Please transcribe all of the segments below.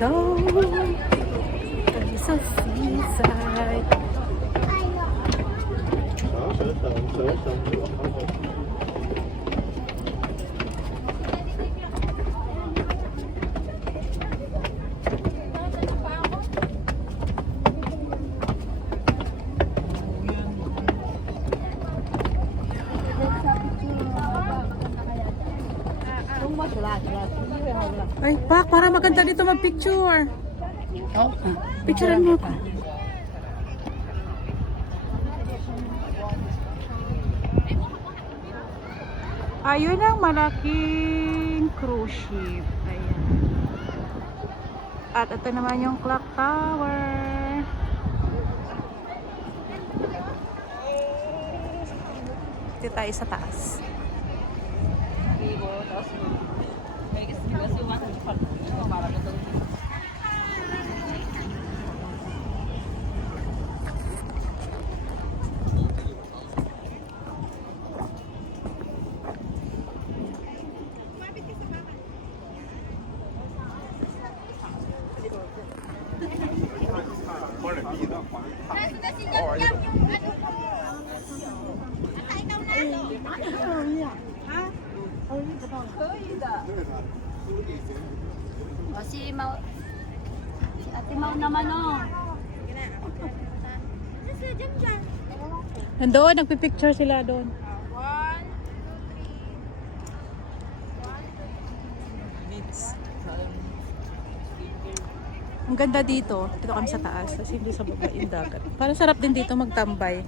doon kami sa seaside. Ay, Pak, para maganda dito mag-picture. Oh, Picturean mo ako. Ayun ang malaking cruise ship. Ayan. At ito naman yung clock tower. Dito tayo sa taas. O, si Ate Mau naman, oh. Nandoon, nagpipicture sila doon. Ang ganda dito. Dito kami sa taas. Kasi hindi sa baba yung dagat. Parang sarap din dito magtambay.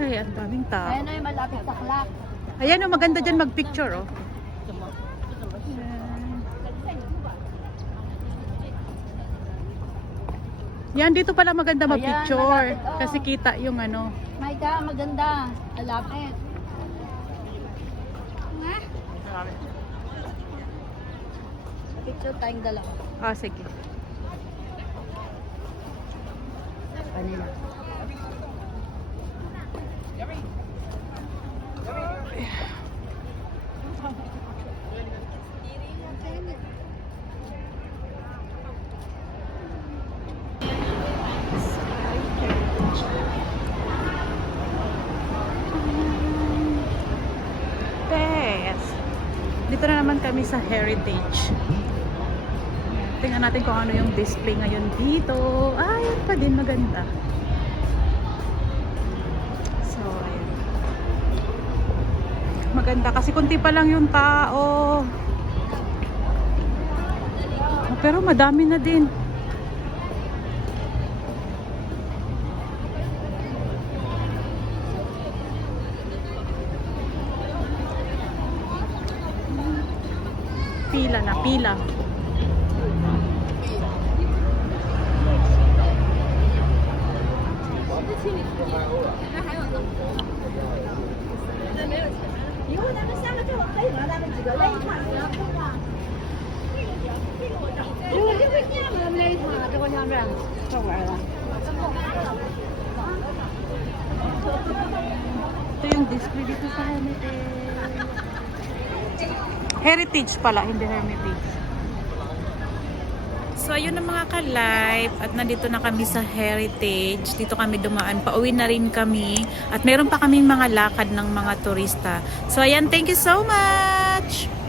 Ay, ang daming tao. Ayan na yung malapit sa clock. Ayan, oh, maganda dyan mag-picture, oh. Yan, dito pala maganda mag-picture. malapit, oh. Kasi kita yung ano. My God, maganda. Malapit. Picture tayong dalawa. Ah, sige. Kanina. Yes. Dito na naman kami sa Heritage. Tingnan natin kung ano yung display ngayon dito. Ah, yan pa din, maganda. So, ayan. Maganda kasi kunti pa lang yung tao. Pero madami na din. Pila na, pila. Ito yung display dito sa Hermitage. Heritage pala, hindi Hermitage. So ayun na mga ka-live at nandito na kami sa Heritage. Dito kami dumaan, pauwi na rin kami at meron pa kaming mga lakad ng mga turista. So ayan, thank you so much!